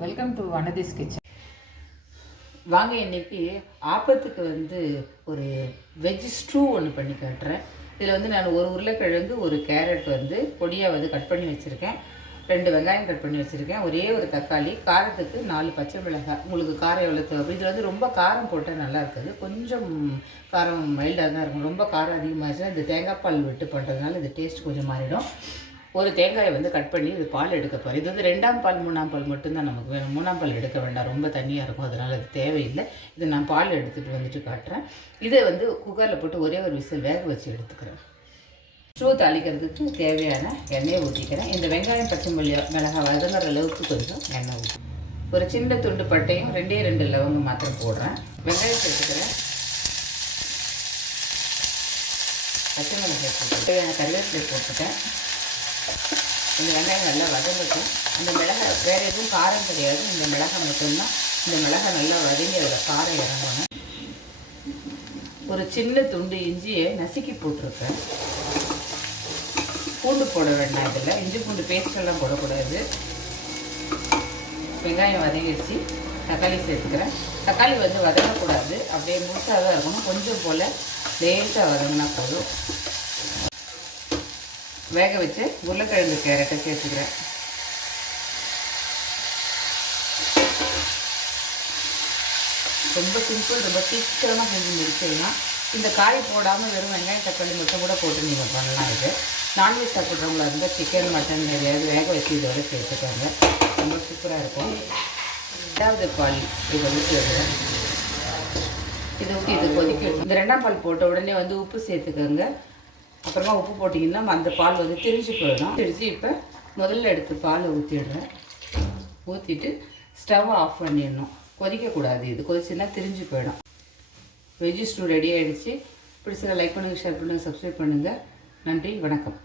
Welcome to வனதிஸ் kitchen. வாங்க இன்னைக்கு ஆப்பத்துக்கு ஒரு வெஜ் ஸ்டூ ஒன்று பண்ணி காட்டுறேன். இதில் நான் ஒரு உருளைக்கிழங்கு, ஒரு கேரட் பொடியாக கட் பண்ணி வச்சுருக்கேன், 2 வெங்காயம் கட் பண்ணி வச்சுருக்கேன், ஒரே ஒரு தக்காளி, காரத்துக்கு 4 பச்சை மிளகாய். உங்களுக்கு காரம் எவ்வளோ தேவை? இது ரொம்ப காரம் போட்டால் நல்லா இருக்காது, கொஞ்சம் காரம் மைல்டாக தான் இருக்கும். ரொம்ப காரம் அதிகமாகிடுச்சுன்னா இந்த தேங்காய் பால் விட்டு பண்ணுறதுனால இது டேஸ்ட் கொஞ்சம் மாறிடும். ஒரு தேங்காயை கட் பண்ணி இது பால் எடுக்க போகிறேன். இது 2ஆம் பால் 3ஆம் பால் மட்டும்தான் நமக்கு வேணும். 3ஆம் பால் எடுக்க வேண்டாம், ரொம்ப தண்ணியாக இருக்கும், அதனால் அது தேவையில்லை. இது நான் பால் எடுத்துகிட்டு காட்டுறேன். இதை குக்கரில் போட்டு ஒரே ஒரு விசில் வேக வச்சு எடுத்துக்கிறேன். ஸ்டூ தாளிக்கிறதுக்கு தேவையான எண்ணெயை ஊற்றிக்கிறேன். இந்த வெங்காயம் பச்சை மிளகாய் வதங்குற அளவுக்கு கொஞ்சம் எண்ணெய் ஊற்றி, ஒரு சின்ன துண்டு பட்டையும் 2 லவங்கம் மாத்திரம் போடுறேன். வெங்காயம் சேர்த்துக்கிறேன், பச்சை மிளகாய் போட்டுக்கிறேன், கருவேப்பிலை போட்டுட்டேன். இந்த வெங்காயம் நல்லா வதங்கட்டும். அந்த மிளகாய் வேறு எதுவும் காரம் கிடையாது, இந்த மிளகாய் மட்டும்தான். இந்த மிளகாய் நல்லா வதங்கி அதில் காரம் இறங்கணும். ஒரு சின்ன துண்டு இஞ்சியை நசுக்கி போட்டிருக்கேன். பூண்டு போட வேண்டாம், இதில் இஞ்சி பூண்டு பேஸ்டெல்லாம் போடக்கூடாது. வெங்காயம் வதங்கிடுச்சு, தக்காளி சேர்த்துக்கிறேன். தக்காளி வதங்கக்கூடாது, அப்படியே முழுசாக தான் இருக்கணும், கொஞ்சம் போல் லேசாக வதங்கினா போதும். வேக வச்சு உருளைக்கிழங்கு கேரட்டை சேர்த்துக்கிறேன். ரொம்ப சிம்பிள், ரொம்ப சீக்கிரமாக செஞ்சு முடிச்சிங்கன்னா இந்த காய் போடாமல் வெறும் வெங்காயம் தக்காளி மட்டும் கூட போட்டு நீங்கள் பண்ணலாம். இது நான்வெஜ் சாப்பிட்றவங்களா இருந்தால் சிக்கன் மட்டன் எதையாவது வேக வச்சு இதோட சேர்த்துக்காங்க, ரொம்ப சூப்பராக இருக்கும். 2வது பால் இதை ஊற்றிடுறேன். இதை ஊற்றி இது கொதிக்கணும். இந்த 2ஆம் பால் போட்ட உடனே உப்பு சேர்த்துக்கோங்க. அப்புறமா உப்பு போட்டிங்கன்னா அந்த பால் திரிஞ்சு போயிடும். திரிச்சு இப்போ முதல்ல எடுத்து பாலை ஊற்றிடுறேன். ஊற்றிட்டு ஸ்டவ் ஆஃப் பண்ணிடணும், கொதிக்கக்கூடாது. இது கொதிச்சுன்னா திரிஞ்சு போயிடும். வெஜ் ஸ்டூ ரெடி ஆகிடுச்சு. பிடிச்சதை லைக் பண்ணுங்கள், ஷேர் பண்ணுங்கள், சப்ஸ்கிரைப் பண்ணுங்கள். நன்றி, வணக்கம்.